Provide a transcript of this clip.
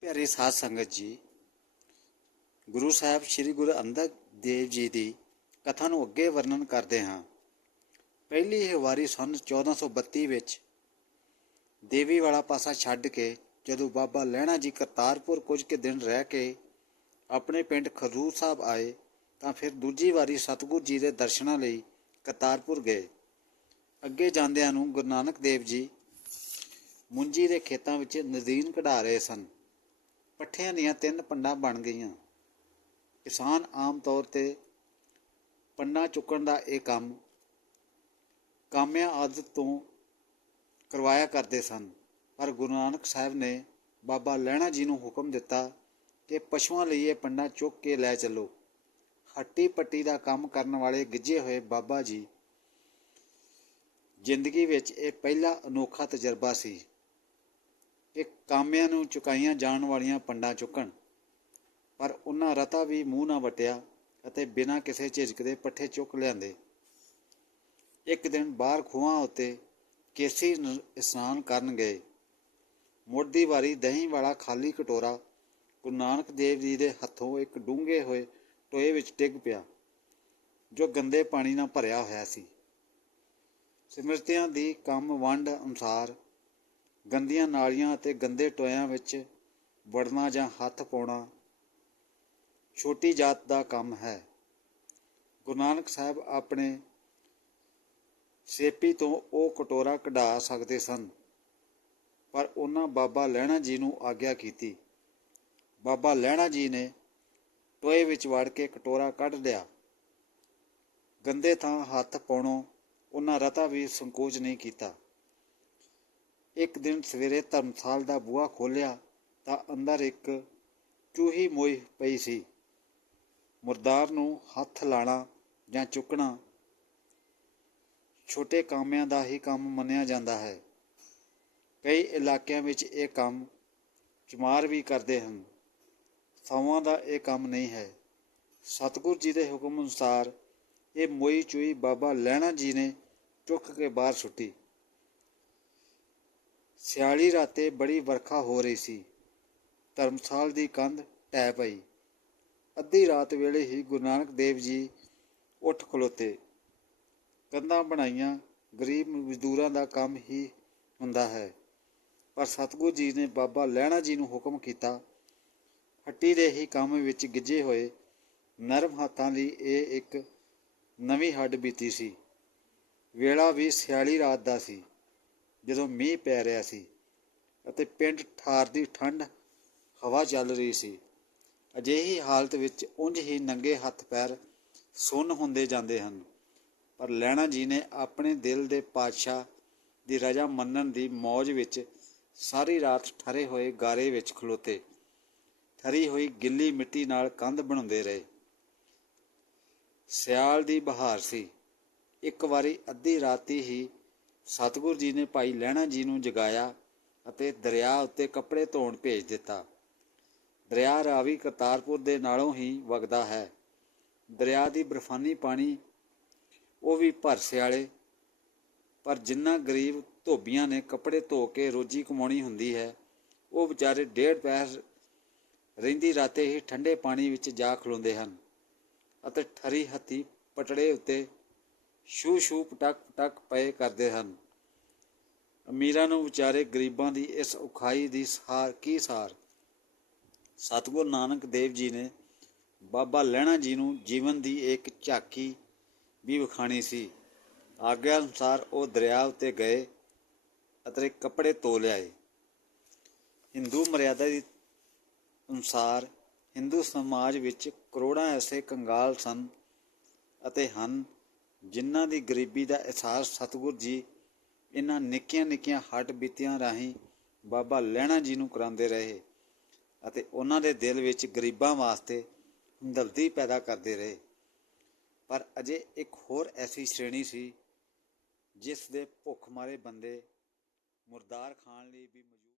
ਪਿਆਰੀ ਸਾਧ ਸੰਗਤ ਜੀ, ਗੁਰੂ ਸਾਹਿਬ ਸ੍ਰੀ ਗੁਰੂ ਅੰਗਦ ਦੇਵ ਜੀ ਦੀ ਕਥਾ ਨੂੰ ਅੱਗੇ ਵਰਣਨ ਕਰਦੇ ਹਾਂ। ਪਹਿਲੀ ਇਹ ਵਾਰੀ ਸਨ 1432 ਵਿੱਚ ਦੇਵੀ ਵਾਲਾ ਪਾਸਾ ਛੱਡ ਕੇ ਜਦੋਂ ਬਾਬਾ ਲਹਿਣਾ ਜੀ ਕਰਤਾਰਪੁਰ ਕੁਝ ਕੁ ਦਿਨ ਰਹਿ ਕੇ ਆਪਣੇ ਪਿੰਡ ਖਰੂਰ ਸਾਹਿਬ ਆਏ ਤਾਂ ਫਿਰ ਦੂਜੀ ਵਾਰੀ ਸਤਿਗੁਰੂ ਜੀ ਦੇ ਦਰਸ਼ਨਾਂ ਲਈ ਕਰਤਾਰਪੁਰ ਗਏ। ਅੱਗੇ ਜਾਂਦਿਆਂ ਨੂੰ ਗੁਰੂ ਨਾਨਕ ਦੇਵ ਜੀ ਮੁੰਜੀ ਦੇ ਖੇਤਾਂ ਵਿੱਚ ਨਦੀਨ ਕਢਾ ਰਹੇ ਸਨ। ਪੱਠਿਆਂ ਦੀਆਂ ਤਿੰਨ ਪੰਡਾਂ ਬਣ ਗਈਆਂ। ਕਿਸਾਨ ਆਮ ਤੌਰ ਤੇ ਪੰਡਾਂ ਚੁੱਕਣ ਦਾ ਇਹ ਕੰਮ ਕਾਮਿਆਂ ਆਦਤ ਤੋਂ ਕਰਵਾਇਆ ਕਰਦੇ ਸਨ। ਪਰ ਗੁਰੂ ਨਾਨਕ ਸਾਹਿਬ ਨੇ ਬਾਬਾ ਲਹਿਣਾ ਜੀ ਨੂੰ ਹੁਕਮ ਦਿੱਤਾ ਕਿ ਪਸ਼ੂਆਂ ਲਈ ਇਹ ਪੰਡਾਂ ਚੁੱਕ ਕੇ ਲੈ ਚੱਲੋ। ਹੱਟੀ ਪੱਟੀ ਦਾ ਕੰਮ ਕਰਨ ਵਾਲੇ ਗਿੱਜੇ ਹੋਏ ਬਾਬਾ ਜੀ ਜ਼ਿੰਦਗੀ ਵਿੱਚ ਇਹ ਪਹਿਲਾ ਅਨੋਖਾ ਤਜਰਬਾ ਸੀ। ਕਿ ਕਾਮਿਆਂ ਨੂੰ ਚੁਕਾਈਆਂ ਜਾਣ ਵਾਲੀਆਂ ਪੰਡਾਂ ਚੁੱਕਣ। ਪਰ ਉਹਨਾਂ ਰਤਾ ਵੀ ਮੂੰਹ ਨਾ ਵਟਿਆ ਅਤੇ ਬਿਨਾਂ ਕਿਸੇ ਝਿਜਕ ਦੇ ਪੱਠੇ ਚੁੱਕ ਲਿਆਂਦੇ। ਇੱਕ ਦਿਨ ਬਾਹਰ ਖੂਹਾਂ ਉੱਤੇ ਕੇਸੀ ਇਸ਼ਨਾਨ ਕਰਨ ਗਏ। ਮੁੜ ਦੀ ਵਾਰੀ ਦਹੀਂ ਵਾਲਾ ਖਾਲੀ ਕਟੋਰਾ ਗੁਰੂ ਨਾਨਕ ਦੇਵ ਜੀ ਦੇ ਹੱਥੋਂ ਇੱਕ ਡੂੰਘੇ ਹੋਏ ਟੋਏ ਵਿੱਚ ਡਿੱਗ ਪਿਆ, ਜੋ ਗੰਦੇ ਪਾਣੀ ਨਾਲ ਭਰਿਆ ਹੋਇਆ ਸੀ। ਸਿਮਰਤਿਆਂ ਦੀ ਕੰਮ ਵੰਡ ਅਨੁਸਾਰ ਗੰਦੀਆਂ ਨਾਲੀਆਂ ਅਤੇ ਗੰਦੇ ਟੋਇਆਂ ਵਿੱਚ ਵੜਨਾ ਜਾਂ ਹੱਥ ਪਾਉਣਾ ਛੋਟੀ ਜਾਤ ਦਾ ਕੰਮ ਹੈ। ਗੁਰੂ ਨਾਨਕ ਸਾਹਿਬ ਆਪਣੇ ਸੇਪੀ ਤੋਂ ਉਹ ਕਟੋਰਾ ਕਢਾ ਸਕਦੇ ਸਨ, ਪਰ ਉਹਨਾਂ ਬਾਬਾ ਲਹਿਣਾ ਜੀ ਨੂੰ ਆਗਿਆ ਕੀਤੀ। ਬਾਬਾ ਲਹਿਣਾ ਜੀ ਨੇ ਟੋਏ ਵਿੱਚ ਵੜ ਕੇ ਕਟੋਰਾ ਕੱਢ ਲਿਆ। ਗੰਦੇ ਥਾਂ ਹੱਥ ਪਾਉਣੋਂ ਉਹਨਾਂ ਰਤਾ ਵੀ ਸੰਕੋਚ ਨਹੀਂ ਕੀਤਾ। ਇੱਕ ਦਿਨ ਸਵੇਰੇ ਧਰਮਸਾਲ ਦਾ ਬੂਹਾ ਖੋਲ੍ਹਿਆ ਤਾਂ ਅੰਦਰ ਇੱਕ ਚੂਹੀ ਮੋਈ ਪਈ ਸੀ। ਮੁਰਦਾਰ ਨੂੰ ਹੱਥ ਲਾਣਾ ਜਾਂ ਚੁੱਕਣਾ ਛੋਟੇ ਕਾਮਿਆਂ ਦਾ ਹੀ ਕੰਮ ਮੰਨਿਆ ਜਾਂਦਾ ਹੈ। ਕਈ ਇਲਾਕਿਆਂ ਵਿੱਚ ਇਹ ਕੰਮ ਚਮਾਰ ਵੀ ਕਰਦੇ ਹਨ। ਸਾਵਾਂ ਦਾ ਇਹ ਕੰਮ ਨਹੀਂ ਹੈ। ਸਤਿਗੁਰ ਜੀ ਦੇ ਹੁਕਮ ਅਨੁਸਾਰ ਇਹ ਮੋਈ ਚੂਹੀ ਬਾਬਾ ਲੈਣਾ ਜੀ ਨੇ ਚੁੱਕ ਕੇ ਬਾਹਰ ਸੁੱਟੀ। ਸਿਆਲੀ ਰਾਤੇ ਬੜੀ ਵਰਖਾ ਹੋ ਰਹੀ ਸੀ। ਧਰਮਸਾਲ ਦੀ ਕੰਧ ਟਹਿ ਪਈ। ਅੱਧੀ ਰਾਤ ਵੇਲੇ ਹੀ ਗੁਰੂ ਨਾਨਕ ਦੇਵ ਜੀ ਉੱਠ ਖਲੋਤੇ। ਕੰਧਾਂ ਬਣਾਈਆਂ, ਗਰੀਬ ਮਜ਼ਦੂਰਾਂ ਦਾ ਕੰਮ ਹੀ ਹੁੰਦਾ ਹੈ। ਪਰ ਸਤਿਗੁਰੂ ਜੀ ਨੇ ਬਾਬਾ ਲਹਿਣਾ ਜੀ ਨੂੰ ਹੁਕਮ ਕੀਤਾ, ਹੱਟੀ ਦੇ ਹੀ ਕੰਮ ਵਿੱਚ ਗਿੱਜੇ ਹੋਏ, ਨਰਮ ਹੱਥਾਂ ਲਈ ਇਹ ਇੱਕ ਨਵੀਂ ਹੱਡ ਬੀਤੀ ਸੀ। ਵੇਲਾ ਵੀ ਸਿਆਲੀ ਰਾਤ ਦਾ ਸੀ। ਜਦੋਂ ਮੀਂਹ ਪੈ ਰਿਹਾ ਸੀ ਅਤੇ ਪਿੰਡ ਠਾਰ ਦੀ ਠੰਡ ਹਵਾ ਚੱਲ ਰਹੀ ਸੀ, ਅਜਿਹੀ ਹਾਲਤ ਵਿੱਚ ਉਂਝ ਹੀ ਨੰਗੇ ਹੱਥ ਪੈਰ ਸੁੰਨ ਹੁੰਦੇ ਜਾਂਦੇ ਹਨ। ਪਰ ਲੈਣਾ ਜੀ ਨੇ ਆਪਣੇ ਦਿਲ ਦੇ ਪਾਤਸ਼ਾਹ ਦੀ ਰਜਾ ਮੰਨਣ ਦੀ ਮੌਜ ਵਿੱਚ ਸਾਰੀ ਰਾਤ ਠਰੇ ਹੋਏ ਗਾਰੇ ਵਿੱਚ ਖਲੋਤੇ। ਠਰੀ ਹੋਈ ਗਿੱਲੀ ਮਿੱਟੀ ਨਾਲ ਕੰਧ ਬਣਾਉਂਦੇ ਰਹੇ। ਸਿਆਲ ਦੀ ਬਹਾਰ ਸੀ। ਇੱਕ ਵਾਰੀ ਅੱਧੀ ਰਾਤੀ ਹੀ ਸਤਿਗੁਰ ਜੀ ਨੇ ਭਾਈ ਲਹਿਣਾ ਜੀ ਨੂੰ ਜਗਾਇਆ ਅਤੇ ਦਰਿਆ ਉੱਤੇ ਕੱਪੜੇ ਧੋਣ ਭੇਜ ਦਿੱਤਾ। ਦਰਿਆ ਰਾਵੀ ਕਰਤਾਰਪੁਰ ਦੇ ਨਾਲੋਂ ਹੀ ਵਗਦਾ ਹੈ। ਦਰਿਆ ਦੀ ਬਰਫਾਨੀ ਪਾਣੀ ਉਹ ਵੀ ਭਰ ਸਿਆਲੇ, ਪਰ ਜਿੰਨਾ ਗਰੀਬ ਧੋਬੀਆਂ ਨੇ ਕੱਪੜੇ ਧੋ ਕੇ ਰੋਜੀ ਕਮਾਉਣੀ ਹੁੰਦੀ ਹੈ, ਉਹ ਵਿਚਾਰੇ ਡੇਢ ਪੈਰ ਰਹਿੰਦੀ ਰਾਤੇ ਹੀ ਠੰਡੇ ਪਾਣੀ ਵਿੱਚ ਜਾ ਖਲੋਂਦੇ ਹਨ ਅਤੇ ਠਰੀ ਹੱਥੀ ਪਟੜੇ ਉੱਤੇ ਸ਼ੂ ਸ਼ੂ ਪਟਕ ਪਟਕ ਪਏ ਕਰਦੇ ਹਨ। ਅਮੀਰਾਂ ਨੂੰ ਵਿਚਾਰੇ ਗਰੀਬਾਂ ਦੀ ਇਸ ਉਖਾਈ ਦੀ ਸਾਰ, ਕੀ ਸਾਰ? ਸਤਿਗੁਰ ਨਾਨਕ ਦੇਵ ਜੀ ਨੇ ਬਾਬਾ ਲਹਿਣਾ ਜੀ ਨੂੰ ਜੀਵਨ ਦੀ ਇੱਕ ਝਾਕੀ ਵੀ ਵਿਖਾਣੀ ਸੀ। ਆਗਿਆ ਅਨੁਸਾਰ ਉਹ ਦਰਿਆ ਉੱਤੇ ਗਏ ਅਤੇ ਕੱਪੜੇ ਧੋ ਲਿਆਏ। ਹਿੰਦੂ ਮਰਿਆਦਾ ਦੀ ਅਨੁਸਾਰ ਹਿੰਦੂ ਸਮਾਜ ਵਿੱਚ ਕਰੋੜਾਂ ਐਸੇ ਕੰਗਾਲ ਸਨ ਅਤੇ ਹਨ ਜਿਨ੍ਹਾਂ ਦੀ ਗਰੀਬੀ ਦਾ ਅਹਿਸਾਸ ਸਤਿਗੁਰ ਜੀ ਇਹਨਾਂ ਨਿੱਕੀਆਂ ਨਿੱਕੀਆਂ ਹੱਡ ਬੀਤੀਆਂ ਰਾਹੀਂ ਬਾਬਾ ਲਹਿਣਾ ਜੀ ਨੂੰ ਕਰਾਉਂਦੇ ਰਹੇ ਅਤੇ ਉਹਨਾਂ ਦੇ ਦਿਲ ਵਿੱਚ ਗਰੀਬਾਂ ਵਾਸਤੇ ਹਮਦਰਦੀ ਪੈਦਾ ਕਰਦੇ ਰਹੇ। ਪਰ ਅਜੇ ਇੱਕ ਹੋਰ ਐਸੀ ਸ਼੍ਰੇਣੀ ਸੀ ਜਿਸ ਦੇ ਭੁੱਖ ਮਾਰੇ ਬੰਦੇ ਮੁਰਦਾਰ ਖਾਣ ਲਈ ਵੀ